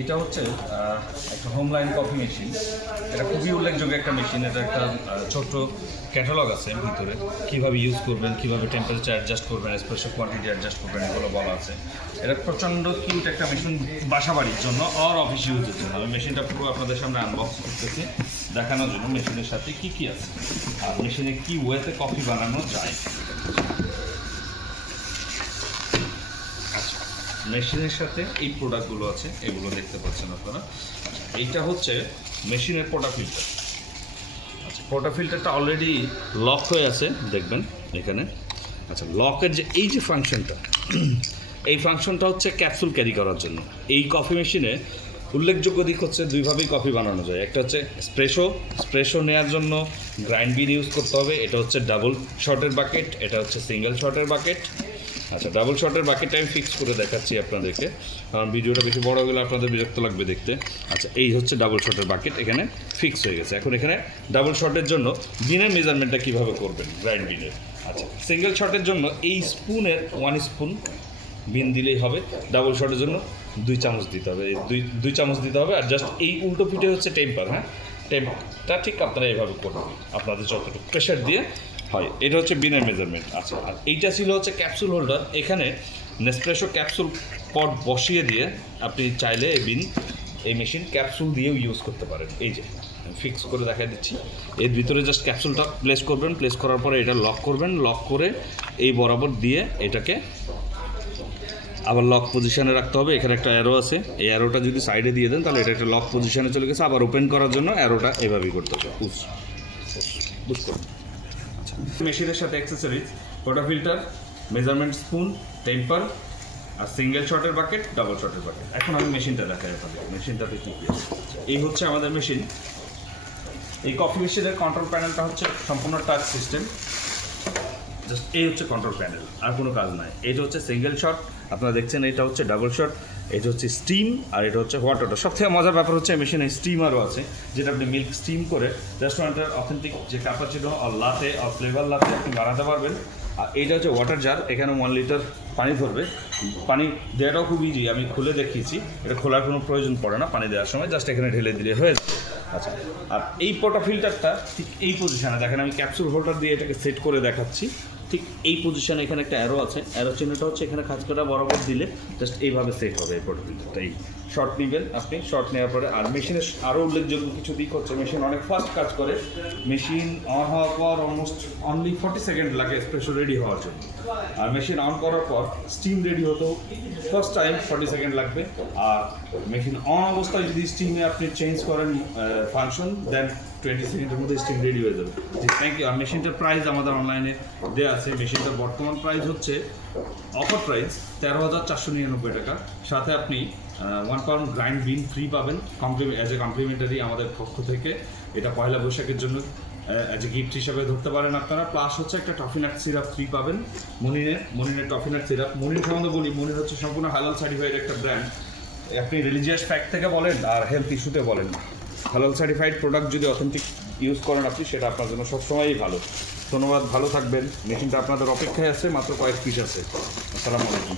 এটা হচ্ছে একটা হোমলাইন কফি মেশিন। এটা খুবই উল্লেখযোগ্য একটা মেশিন। এটা একটা ছোট্ট ক্যাটালগ আছে ভিতরে, কীভাবে ইউজ করবেন, কীভাবে টেম্পারেচার অ্যাডজাস্ট করবেন, এসপ্রেসো কোয়ান্টিটি অ্যাডজাস্ট করবেন, এগুলো বলা আছে। এটা প্রচণ্ড কিউট একটা মেশিন বাসা বাড়ির জন্য আর অফিস ইউজের জন্য। আমি মেশিনটা পুরো আপনাদের সামনে আনবক্স করতেছি দেখানোর জন্য মেশিনের সাথে কী কী আছে আর মেশিনে কী ওয়েতে কফি বানানো যায়। মেশিনের সাথে এই প্রোডাক্টগুলো আছে, এগুলো দেখতে পাচ্ছেন আপনারা। এইটা হচ্ছে মেশিনের পোটা ফিল্টার। আচ্ছা, পোটা ফিল্টারটা অলরেডি লক হয়ে আছে, দেখবেন এখানে। আচ্ছা, লকের যে এই যে ফাংশনটা, এই ফাংশনটা হচ্ছে ক্যাপসুল ক্যারি করার জন্য। এই কফি মেশিনে উল্লেখযোগ্য দিক হচ্ছে দুইভাবেই কফি বানানো যায়। একটা হচ্ছে স্প্রেশো নেওয়ার জন্য গ্রাইন্ড বিন ইউজ করতে হবে। এটা হচ্ছে ডাবল শটের বাকেট, এটা হচ্ছে সিঙ্গেল শটের বাকেট। আচ্ছা, ডাবল শটের বাকেটটা আমি ফিক্স করে দেখাচ্ছি আপনাদেরকে, কারণ ভিডিওটা বেশি বড় হলে আপনাদের বিরক্ত লাগবে দেখতে। আচ্ছা, এই হচ্ছে ডাবল শটের বাকেট, এখানে ফিক্স হয়ে গেছে। এখন এখানে ডাবল শটের জন্য বিনের মেজারমেন্টটা কীভাবে করবেন, গ্রাইন্ড বিনের। আচ্ছা, সিঙ্গেল শটের জন্য এই স্পুনের 1 স্পুন বিন দিলেই হবে। ডাবল শটের জন্য 2 চামচ দিতে হবে, দুই চামচ দিতে হবে। আর জাস্ট এই উল্টো পিঠে হচ্ছে টেম্পার। হ্যাঁ, টেম্পারটা ঠিক আপনারা এইভাবে করবেন, আপনাদের যতটুকু প্রেশার দিয়ে হয়। এটা হচ্ছে বিনের মেজারমেন্ট। আচ্ছা, আর এইটা ছিল হচ্ছে ক্যাপসুল হোল্ডার। এখানে নেসপ্রেসো ক্যাপসুল পট বসিয়ে দিয়ে আপনি চাইলে এই মেশিন ক্যাপসুল দিয়েও ইউজ করতে পারেন। এই যে ফিক্স করে দেখা দিচ্ছি, এর ভিতরে জাস্ট ক্যাপসুলটা প্লেস করবেন, প্লেস করার পরে এটা লক করবেন, লক করে এই বরাবর দিয়ে এটাকে আবার লক পজিশনে রাখতে হবে। এখানে একটা অ্যারো আছে, এই অ্যারোটা যদি সাইডে দিয়ে দেন তাহলে এটা একটা লক পজিশনে চলে গেছে। আবার ওপেন করার জন্য অ্যারোটা এভাবেই করতে হবে, পুশ করুন। মেশিনের সাথে accessories portafilter, measurement spoon, tamper আর সিঙ্গেল শটের বাকেট, ডাবল শটের বাকেট। এখন আমি মেশিনটা দেখাই আপনাদের। মেশিনটাতে কী এই হচ্ছে আমাদের মেশিন। এই কফি মেশিনের কন্ট্রোল প্যানেলটা হচ্ছে সম্পূর্ণ টাচ সিস্টেম। জাস্ট এই হচ্ছে কন্ট্রোল প্যানেল, আর কোনো কাজ নাই। এটা হচ্ছে সিঙ্গেল শট, আপনারা দেখছেন। এটা হচ্ছে ডাবল শট, এটা হচ্ছে স্টিম, আর এটা হচ্ছে হট ওয়াটার। সবথেকে মজার ব্যাপার হচ্ছে মেশিনে স্টিমারও আছে, যেটা আপনি মিল্ক স্টিম করে রেস্টুরেন্টের অথেন্টিক যে ক্যাপাচিনো আর লাতে আর ফ্লেভার লাতে আপনি বানাতে পারবেন। আর এইটা হচ্ছে ওয়াটার জার, এখানে 1 লিটার পানি ধরবে। পানি দেওয়াটাও খুব ইজি, আমি খুলে দেখিয়েছি। এটা খোলার কোনো প্রয়োজন পড়ে না পানি দেওয়ার সময়, জাস্ট এখানে ঢেলে দিলে হয়ে যায়। আচ্ছা, আর এই পোটা ফিল্টারটা ঠিক এই পজিশনে দেখেন, আমি ক্যাপসুল হোল্ডার দিয়ে এটাকে সেট করে দেখাচ্ছি। ঠিক এই পজিশনে এখানে একটা অ্যারো আছে, অ্যারো চিহ্নটা হচ্ছে এখানে খাঁজকাটা বরাবর দিলে জাস্ট এইভাবে সেট হবে এই পোটা ফিল্টারটা। এই শর্ট নেবেন আপনি, শর্ট নেওয়ার পরে। আর মেশিনের আরও উল্লেখযোগ্য কিছু দিক হচ্ছে মেশিন অনেক ফাস্ট কাজ করে। মেশিন অন হওয়ার পর অলমোস্ট অনলি 40 সেকেন্ড লাগে এসপ্রেসো রেডি হওয়ার জন্য। আর মেশিন অন করার পর স্টিম রেডি হতেও ফার্স্ট টাইম 40 সেকেন্ড লাগবে। আর মেশিন অন অবস্থায় যদি স্টিমে আপনি চেঞ্জ করেন ফাংশন, দেন 20 সেকেন্ডের মধ্যে স্টিম রেডি হয়ে যাবে। জি, থ্যাংক ইউ। আর মেশিনটার প্রাইস আমাদের অনলাইনে দেওয়া আছে। মেশিনটার বর্তমান প্রাইস হচ্ছে, অফার প্রাইস 13,499 টাকা। সাথে আপনি 1 পাউন্ড গ্রাইন্ড বিন ফ্রি পাবেন অ্যাজ এ কমপ্লিমেন্টারি আমাদের পক্ষ থেকে। এটা পয়লা বৈশাখের জন্য অ্যাজ এ গিফট হিসাবে ধরতে পারেন আপনারা। প্লাস হচ্ছে একটা টফিনাট সিরাপ ফ্রি পাবেন মনিনের টফিনাট সিরাপ। মনির সম্বন্ধে বলি, মনির হচ্ছে সম্পূর্ণ হালাল সার্টিফাইড একটা ব্র্যান্ড। আপনি রিলিজিয়াস ফ্যাক্ট থেকে বলেন আর হেলথ ইস্যুতে বলেন, হালাল সার্টিফাইড প্রোডাক্ট যদি অথেন্টিক ইউজ করেন আপনি, সেটা আপনার জন্য সবসময়ই ভালো। ধন্যবাদ, ভালো থাকবেন। মেশিনটা আপনাদের অপেক্ষায় আছে, মাত্র কয়েক পিস আছে। আসসালামু আলাইকুম।